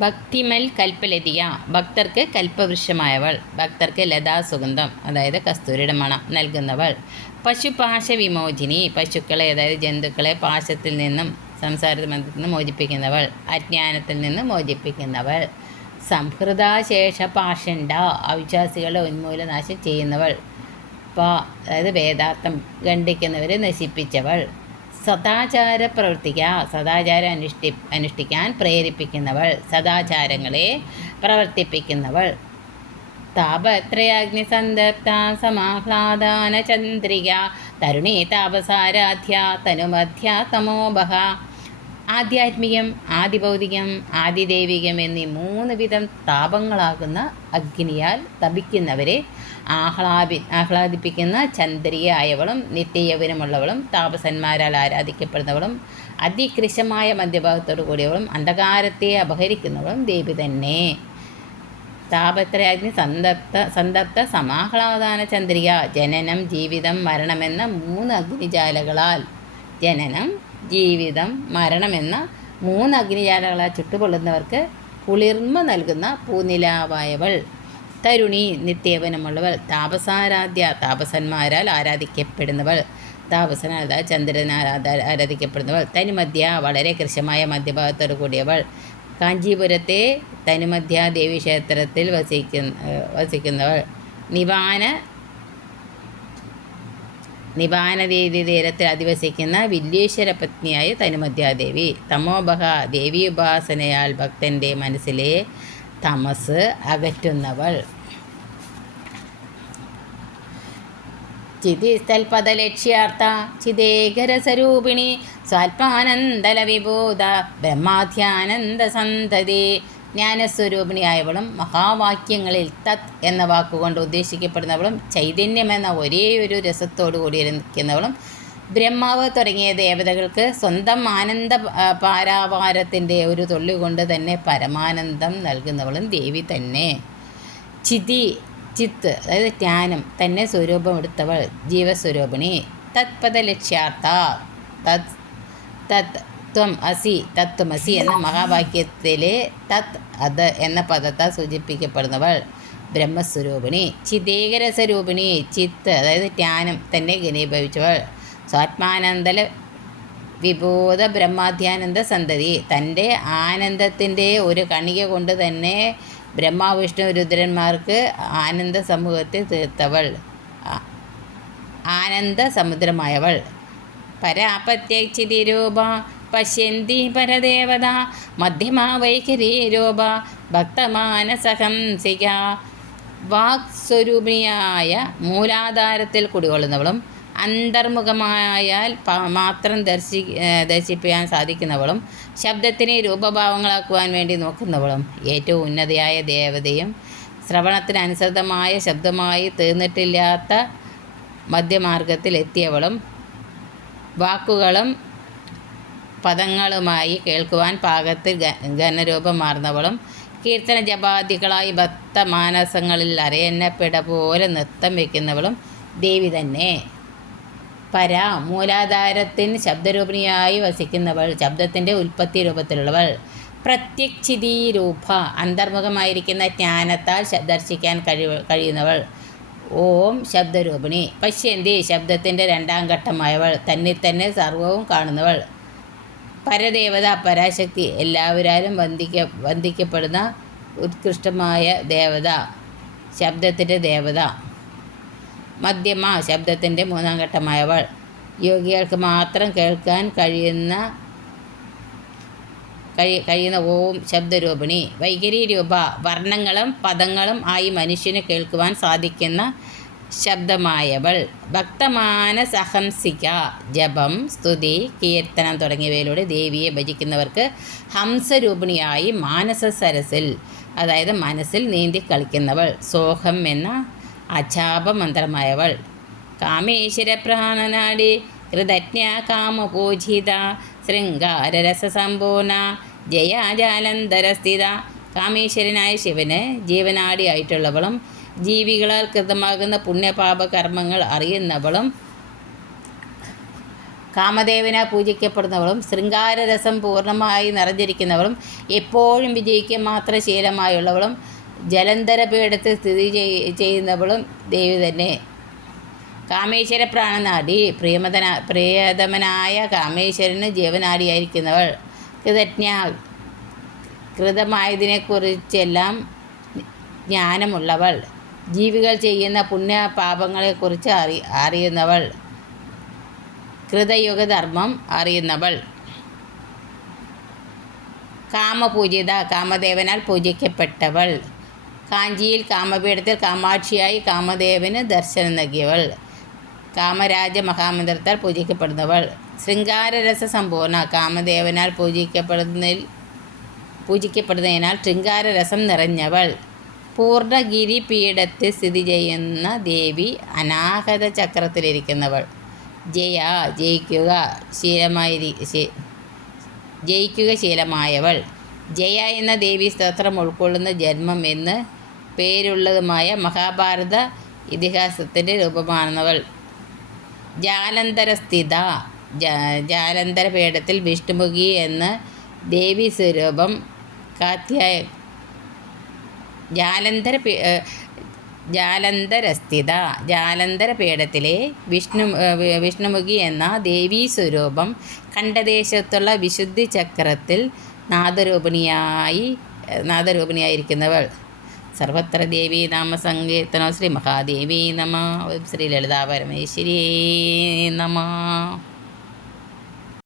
ഭക്തിമൽ കൽപ്പലതിക, ഭക്തർക്ക് കൽപ്പവൃക്ഷമായവൾ, ഭക്തർക്ക് ലതാസുഗന്ധം അതായത് കസ്തൂരിയുടെ മണം നൽകുന്നവൾ. പശുപാശ വിമോചിനി, പശുക്കളെ അതായത് ജന്തുക്കളെ പാശത്തിൽ നിന്നും സംസാര ബന്ധത്തിൽ നിന്ന് മോചിപ്പിക്കുന്നവൾ, അജ്ഞാനത്തിൽ നിന്ന് മോചിപ്പിക്കുന്നവൾ. സംഹൃതാശേഷ പാഷണ്ഡ, അവിശ്വാസികളെ ഉന്മൂലനാശം ചെയ്യുന്നവൾ. അതായത് വേദാർത്ഥം ഖണ്ഡിക്കുന്നവരെ നശിപ്പിച്ചവൾ. സദാചാര പ്രവർത്തിക, സദാചാരം അനുഷ്ഠിക്കാൻ പ്രേരിപ്പിക്കുന്നവൾ, സദാചാരങ്ങളെ പ്രവർത്തിപ്പിക്കുന്നവൾ. താപത്രയാഗ്നി സന്ദപ്ത സമാഹ്ലാദാന ചന്ദ്രിക, തരുണീ താപസാരാധ്യ തനുമധ്യ തമോബഹ. ആധ്യാത്മികം, ആദിഭൗതികം, ആദിദൈവികം എന്നീ 3 വിധം താപങ്ങളാകുന്ന അഗ്നിയാൽ തപിക്കുന്നവരെ ആഹ്ലാദിപ്പിക്കുന്ന ചന്ദ്രികയായവളും നിത്യയൗവനമുള്ളവളും താപസന്മാരാൽ ആരാധിക്കപ്പെടുന്നവളും അതികൃശമായ മധ്യഭാഗത്തോടു കൂടിയവളും അന്ധകാരത്തെ അപഹരിക്കുന്നവളും ദേവി തന്നെ. താപത്രയാഗ്നി സന്തപ്ത സമാഹ്ലാദാന ചന്ദ്രിക, ജനനം ജീവിതം മരണമെന്ന 3 അഗ്നിജാലകളാൽ, ജനനം ജീവിതം മരണമെന്ന 3 അഗ്നിജാലകളാൽ ചുട്ടുപൊള്ളുന്നവർക്ക് കുളിർമ നൽകുന്ന പൂനിലാവായവൾ. തരുണി, നിത്യവനമുള്ളവൾ. താപസാരാധ്യ, താപസന്മാരാൽ ആരാധിക്കപ്പെടുന്നവൾ, താപസനാൽ ചന്ദ്രനാൽ ആരാധിക്കപ്പെടുന്നവൾ. തനുമധ്യ, വളരെ കൃശമായ മധ്യഭാഗത്തോടു കൂടിയവൾ. കാഞ്ചീപുരത്തെ തനുമധ്യ ദേവീക്ഷേത്രത്തിൽ വസിക്കുന്നവൾ. നിവാനദേവി തീരത്തിൽ അധിവസിക്കുന്ന വില്ലേശ്വര പത്നിയായ തനുമധ്യാദേവി. തമോബഹ, ദേവി ഉപാസനയാൽ ഭക്തൻ്റെ മനസ്സിലെ തമസ് അകറ്റുന്നവൾ. ചിതിസ്ഥൽപദലക്ഷ്യാർത്ഥ ചിദേകരസ്വരൂപിണി, സ്വാത്മാനന്ദല വിബോധ ബ്രഹ്മാധ്യാനന്ദ സന്തതി. ജ്ഞാനസ്വരൂപിണിയായവളും മഹാവാക്യങ്ങളിൽ തത് എന്ന വാക്കുകൊണ്ട് ഉദ്ദേശിക്കപ്പെടുന്നവളും ചൈതന്യമെന്ന ഒരേയൊരു രസത്തോടു കൂടിയിരിക്കുന്നവളും ബ്രഹ്മാവ് തുടങ്ങിയ ദേവതകൾക്ക് സ്വന്തം ആനന്ദ പാരാവാരത്തിൻ്റെ ഒരു തുള്ളി കൊണ്ട് തന്നെ പരമാനന്ദം നൽകുന്നവളും ദേവി തന്നെ. ചിത്ത് അതായത് ജ്ഞാനം തന്നെ സ്വരൂപമെടുത്തവൾ ജീവസ്വരൂപിണി. തത്പദലക്ഷ്യാർത്ഥ, തത്വമസി എന്ന മഹാവാക്യത്തിലെ തത് അത് എന്ന പദത്താൽ സൂചിപ്പിക്കപ്പെടുന്നവൾ ബ്രഹ്മസ്വരൂപിണി. ചിദേകരസ്വരൂപിണി, ചിത്ത് അതായത് ജ്ഞാനം തന്നെ ഘനീഭവിച്ചവൾ. സ്വാത്മാനന്ദല വിബോധ ബ്രഹ്മാധ്യാനന്ദ സന്തതി, തൻ്റെ ആനന്ദത്തിൻ്റെ ഒരു കണിക കൊണ്ട് തന്നെ ബ്രഹ്മാവിഷ്ണു രുദ്രന്മാർക്ക് ആനന്ദ സമൂഹത്തെ തീർത്തവൾ, ആനന്ദ സമുദ്രമായവൾ. പരാപത്യക്ഷിതിരൂപ പശ്യന്തി പരദേവത, മധ്യമാ വൈഖരീരൂപ ഭക്തമാനസഹംസിക. വാക്സ്വരൂപിണിയായ മൂലാധാരത്തിൽ കുടികൊള്ളുന്നവളും അന്തർമുഖമായാൽ മാത്രം ദർശിപ്പിക്കാൻ സാധിക്കുന്നവളും ശബ്ദത്തിനെ രൂപഭാവങ്ങളാക്കുവാൻ വേണ്ടി നോക്കുന്നവളും ഏറ്റവും ഉന്നതയായ ദേവതയും ശ്രവണത്തിന് അനുസൃതമായ ശബ്ദമായി തീർന്നിട്ടില്ലാത്ത മധ്യമാർഗത്തിൽ എത്തിയവളും വാക്കുകളും പദങ്ങളുമായി കേൾക്കുവാൻ പാകത്തിൽ ഘനരൂപമാർന്നവളും കീർത്തന ജപാദികളായി ഭക്തമാനസങ്ങളിൽ അരയന്നപ്പിട പോലെ നൃത്തം വയ്ക്കുന്നവളും ദേവി തന്നെ. പര, മൂലാധാരത്തിന് ശബ്ദരൂപിണിയായി വസിക്കുന്നവൾ, ശബ്ദത്തിൻ്റെ ഉൽപ്പത്തി രൂപത്തിലുള്ളവൾ. പ്രത്യക്ഷിതി രൂപ, അന്തർമുഖമായിരിക്കുന്ന ജ്ഞാനത്താൽ ദർശിക്കാൻ കഴിയുന്നവൾ. ഓം ശബ്ദരൂപിണി. പശ്യന്തി, ശബ്ദത്തിൻ്റെ 2ാം ഘട്ടമായവൾ, തന്നിൽ തന്നെ സർവവും കാണുന്നവൾ. പരദേവത, പരാശക്തി, എല്ലാവരാലും വന്ദിക്കപ്പെടുന്ന ഉത്കൃഷ്ടമായ ദേവത, ശബ്ദത്തിൻ്റെ ദേവത. മധ്യമ, ശബ്ദത്തിൻ്റെ 3ാം ഘട്ടമായവൾ, യോഗികൾക്ക് മാത്രം കേൾക്കാൻ കഴിയുന്ന ഓം ശബ്ദരൂപിണി. വൈഖരി രൂപ, വർണ്ണങ്ങളും പദങ്ങളും ആയി മനുഷ്യന് കേൾക്കുവാൻ സാധിക്കുന്ന ശബ്ദമായവൾ. ഭക്തമാനസഹംസിക, ജപം സ്തുതി കീർത്തനം തുടങ്ങിയവയിലൂടെ ദേവിയെ ഭജിക്കുന്നവർക്ക് ഹംസരൂപിണിയായി മാനസ സരസിൽ അതായത് മനസ്സിൽ നീന്തി കളിക്കുന്നവൾ. സോഹം എന്ന അജാപമന്ത്രമായവൾ. കാമേശ്വര പ്രാണനാടി കൃതജ്ഞ കാമപൂജിത ശൃംഗാരരസസമ്പൂർണ ജയാജാലന്തരസ്ഥിത. കാമേശ്വരനായ ശിവന് ജീവനാടിയായിട്ടുള്ളവളും ജീവികളാൽ കൃതമാകുന്ന പുണ്യപാപ കർമ്മങ്ങൾ അറിയുന്നവളും കാമദേവനാൽ പൂജിക്കപ്പെടുന്നവളും ശൃംഗാരരസം പൂർണ്ണമായി നിറഞ്ഞിരിക്കുന്നവളും എപ്പോഴും വിജയിക്കുക മാത്രം ശീലമായുള്ളവളും ജലന്ധരപീഠത്തിൽ സ്ഥിതി ചെയ്യുന്നവളും ദേവി തന്നെ. കാമേശ്വര പ്രാണനാടി പ്രിയതമനായ കാമേശ്വരന് ജീവനാടിയായിരിക്കുന്നവൾ. കൃതജ്ഞ കൃതമായതിനെക്കുറിച്ചെല്ലാം ജ്ഞാനമുള്ളവൾ. ജീവികൾ ചെയ്യുന്ന പുണ്യപാപങ്ങളെക്കുറിച്ച് അറിയുന്നവൾ. കൃതയുഗധർമ്മം അറിയുന്നവൾ. കാമപൂജിത കാമദേവനാൽ പൂജിക്കപ്പെട്ടവൾ. കാഞ്ചിയിൽ കാമപീഠത്തിൽ കാമാക്ഷിയായി കാമദേവന് ദർശനം നൽകിയവൾ. കാമരാജ മഹാമന്ത്രത്താൽ പൂജിക്കപ്പെടുന്നവൾ. ശൃംഗാരരസ സമ്പൂർണ്ണ കാമദേവനാൽ പൂജിക്കപ്പെടുന്നതിനാൽ ശൃംഗാരരസം നിറഞ്ഞവൾ. പൂർണ്ണഗിരി പീഠത്തിൽ സ്ഥിതി ചെയ്യുന്ന ദേവി അനാഹത ചക്രത്തിലിരിക്കുന്നവൾ. ജയിക്കുക ശീലമായവൾ. ജയ എന്ന ദേവി സ്തോത്രം ഉൾക്കൊള്ളുന്ന ജന്മം എന്ന് പേരുള്ളതുമായ മഹാഭാരത ഇതിഹാസത്തിൻ്റെ രൂപമാണെന്നവൾ. ജാലന്ധരസ്ഥിത ജാലന്ധര പീഠത്തിൽ വിഷ്ണുമുഖി എന്ന ദേവി സ്വരൂപം. ജാലന്ധരസ്ഥിത ജാലന്ധര പീഠത്തിലെ വിഷ്ണുമുഖി എന്ന ദേവീ സ്വരൂപം ഖണ്ഡദേശത്തുള്ള വിശുദ്ധി ചക്രത്തിൽ നാദരൂപിണിയായിരിക്കുന്നവൾ. സർവത്ര ദേവീ നാമ സങ്കീർത്തനം. ശ്രീ മഹാദേവി നമ. ശ്രീ ലളിതാ പരമേശ്വരി നമ.